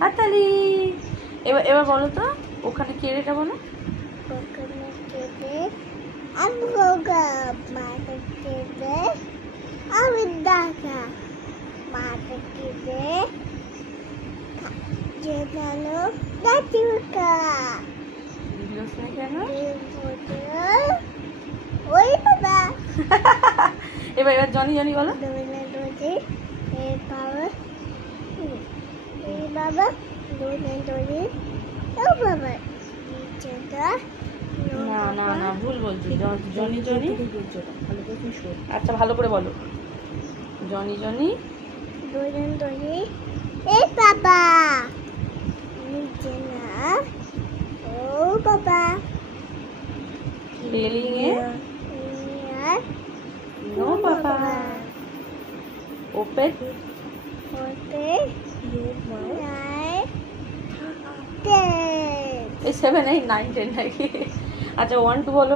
হাততালি। এবার এবার বলো তো ওখানে কে রেটা বলো। এবার এবার জনি জনি বলো। বাবা না না না ভুল বলছি। Johnny Johnny. আচ্ছা ভালো করে বলো। জনি জনি এই বাবা নিচে না ও বাবা রেলিং এ নো বাবা ওপেন এই 7 8 9 10 নাকি। আচ্ছা 1 2 বলো।